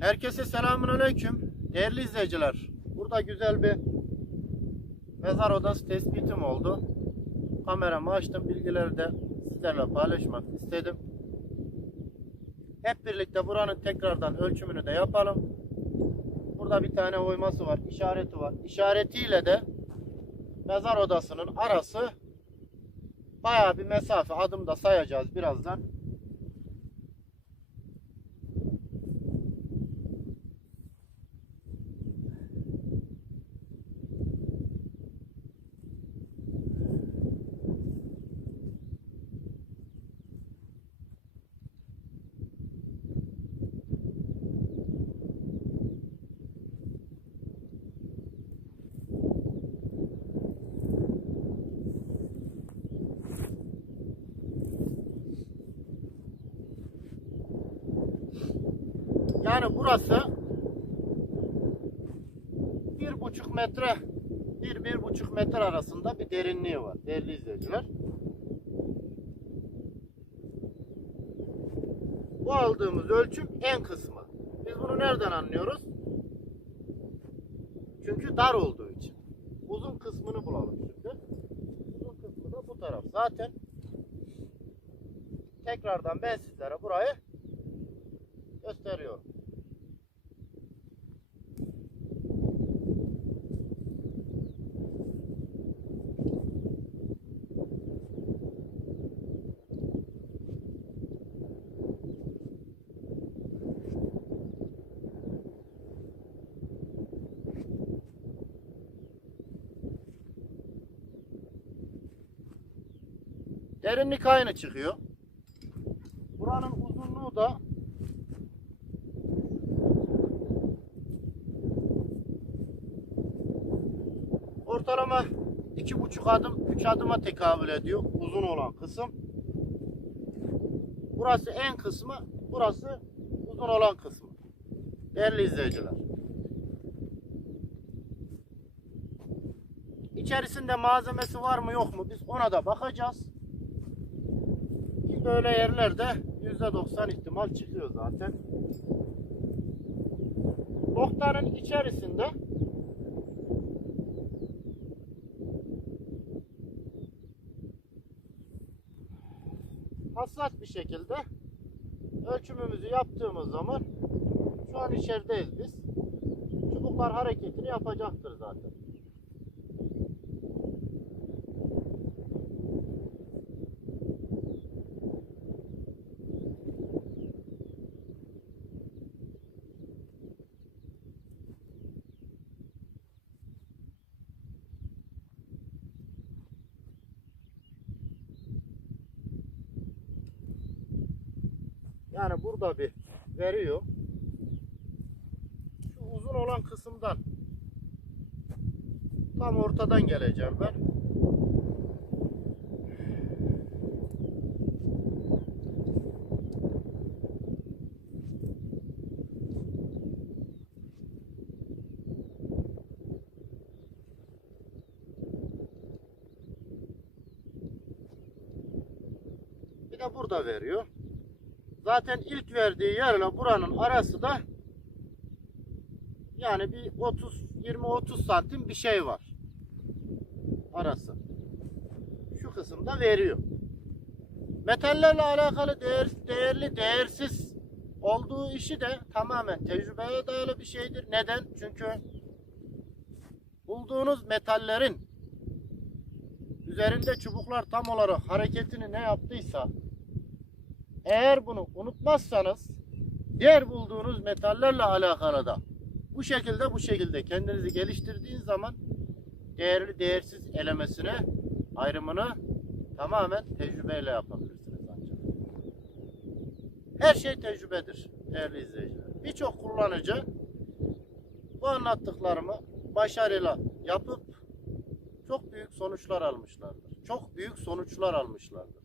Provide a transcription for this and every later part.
Herkese selamünaleyküm. Değerli izleyiciler. Burada güzel bir mezar odası tespitim oldu. Kameramı açtım. Bilgileri de sizlerle paylaşmak istedim. Hep birlikte buranın tekrardan ölçümünü de yapalım. Burada bir tane oyması var. işareti var. İşaretiyle de mezar odasının arası bayağı bir mesafe. Adım da sayacağız birazdan. Yani burası bir buçuk metre bir bir buçuk metre arasında bir derinliği var değerli izleyiciler. Bu aldığımız ölçüm en kısmı. Biz bunu nereden anlıyoruz? Çünkü dar olduğu için. Uzun kısmını bulalım şimdi. Uzun kısmı da bu taraf. Zaten tekrardan ben sizlere burayı gösteriyorum. Derinlik aynı çıkıyor. Buranın uzunluğu da ortalama iki buçuk adım, üç adıma tekabül ediyor uzun olan kısım. Burası en kısmı, burası uzun olan kısmı. Değerli izleyiciler. İçerisinde malzemesi var mı yok mu biz ona da bakacağız. Böyle yerlerde %90 ihtimal çıkıyor zaten. Noktanın içerisinde hassas bir şekilde ölçümümüzü yaptığımız zaman şu an içerideyiz biz. Çubuklar hareketini yapacaktır zaten. Yani burada bir veriyor. Şu uzun olan kısımdan tam ortadan geleceğim ben. Bir de burada veriyor. Zaten ilk verdiği yerle buranın arası da yani bir 30 20 30 santim bir şey var. Arası. Şu kısımda veriyor. Metallerle alakalı değer, değerli değersiz olduğu işi de tamamen tecrübeye dayalı bir şeydir. Neden? Çünkü bulduğunuz metallerin üzerinde çubuklar tam olarak hareketini ne yaptıysa eğer bunu unutmazsanız diğer bulduğunuz metallerle alakalı da bu şekilde bu şekilde kendinizi geliştirdiğiniz zaman değerli değersiz elemesini ayrımını tamamen tecrübeyle yapabilirsiniz ancak. Her şey tecrübedir değerli izleyiciler. Birçok kullanıcı bu anlattıklarımı başarıyla yapıp çok büyük sonuçlar almışlardır. Çok büyük sonuçlar almışlardır.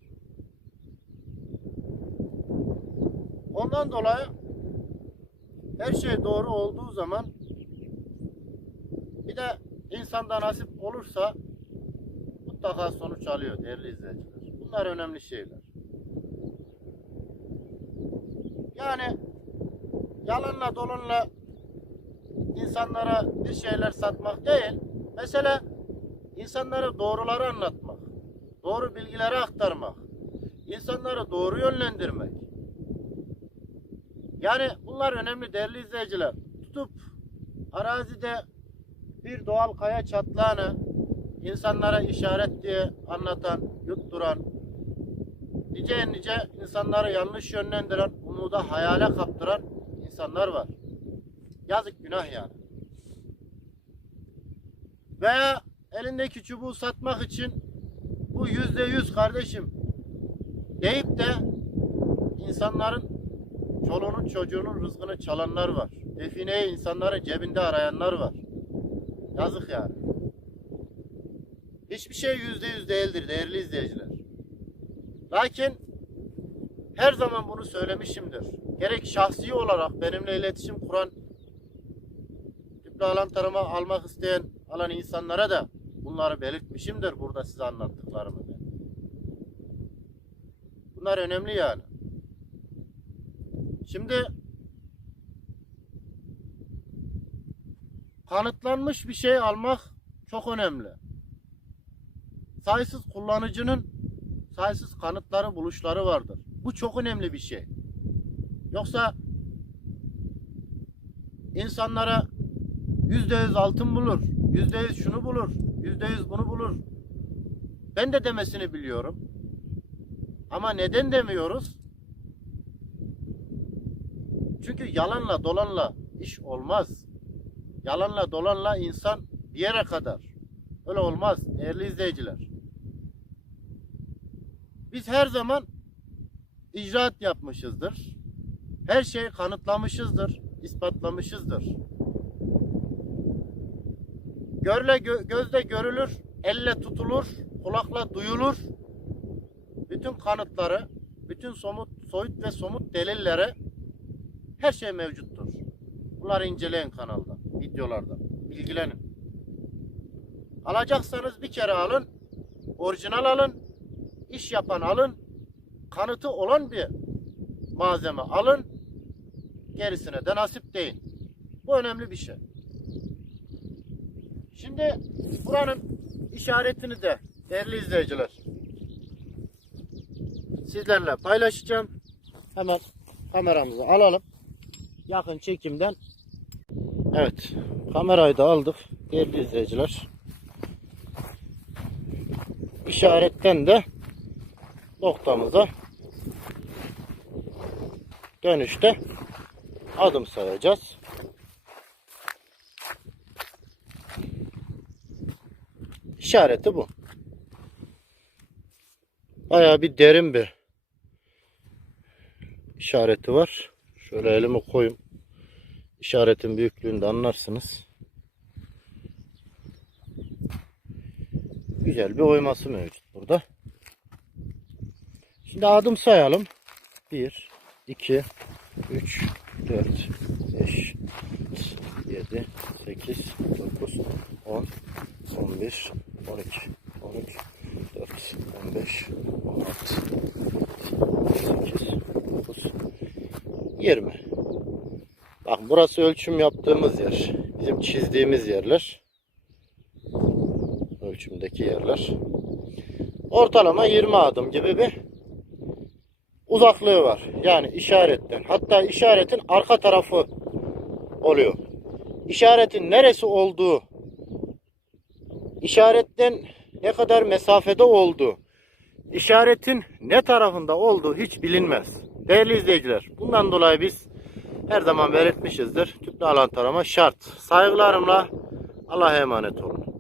Ondan dolayı her şey doğru olduğu zaman bir de insanda nasip olursa mutlaka sonuç alıyor değerli izleyiciler. Bunlar önemli şeyler. Yani yalanla dolanla insanlara bir şeyler satmak değil. Mesele insanlara doğruları anlatmak. Doğru bilgileri aktarmak. insanları doğru yönlendirmek. Yani bunlar önemli değerli izleyiciler. Tutup arazide bir doğal kaya çatlağını insanlara işaret diye anlatan, yutturan, nice nice insanları yanlış yönlendiren, umuda hayale kaptıran insanlar var. Yazık günah yani. Veya elindeki çubuğu satmak için bu yüzde yüz kardeşim deyip de insanların çoluğunun çocuğunun rızkını çalanlar var. Defineyi insanların cebinde arayanlar var. Yazık yani. Hiçbir şey yüzde yüz değildir değerli izleyiciler. Lakin her zaman bunu söylemişimdir. Gerek şahsi olarak benimle iletişim kuran tüplü alan tarıma almak isteyen alan insanlara da bunları belirtmişimdir burada size anlattıklarımı. Bunlar önemli yani. Şimdi kanıtlanmış bir şey almak çok önemli. Sayısız kullanıcının sayısız kanıtları, buluşları vardır. Bu çok önemli bir şey. Yoksa insanlara yüzde yüz altın bulur, yüzde yüz şunu bulur, yüzde yüz bunu bulur. Ben de demesini biliyorum. Ama neden demiyoruz? Çünkü yalanla dolanla iş olmaz. Yalanla dolanla insan bir yere kadar. Öyle olmaz değerli izleyiciler. Biz her zaman icraat yapmışızdır. Her şeyi kanıtlamışızdır, ispatlamışızdır. Görle gö- gözle görülür, elle tutulur, kulakla duyulur. Bütün kanıtları, bütün somut, soyut ve somut delilleri her şey mevcuttur. Bunları inceleyin kanalda, videolarda. Bilgilenin. Alacaksanız bir kere alın. Orijinal alın. iş yapan alın. Kanıtı olan bir malzeme alın. Gerisine de nasip değil. Bu önemli bir şey. Şimdi buranın işaretini de değerli izleyiciler sizlerle paylaşacağım. Hemen kameramızı alalım. Yakın çekimden. Evet. Kamerayı da aldık. Değerli izleyiciler. İşaretten de noktamıza dönüşte adım sayacağız. İşareti bu. Bayağı bir derin bir işareti var. Şöyle elimi koyayım. İşaretin büyüklüğünü de anlarsınız. Güzel bir oyması mevcut burada. Şimdi adım sayalım. 1, 2, 3, 4, 5, 7, 8, 9, 10, 11, 12, 13, 14, 15, 16, 18, 19, 20. Bak burası ölçüm yaptığımız yer. Bizim çizdiğimiz yerler. Ölçümdeki yerler. Ortalama 20 adım gibi bir uzaklığı var. Yani işaretten. Hatta işaretin arka tarafı oluyor. İşaretin neresi olduğu, işaretten ne kadar mesafede olduğu, işaretin ne tarafında olduğu hiç bilinmez. Değerli izleyiciler, bundan dolayı biz her zaman belirtmişizdir. Tüplü alan tarama şart. Saygılarımla Allah'a emanet olun.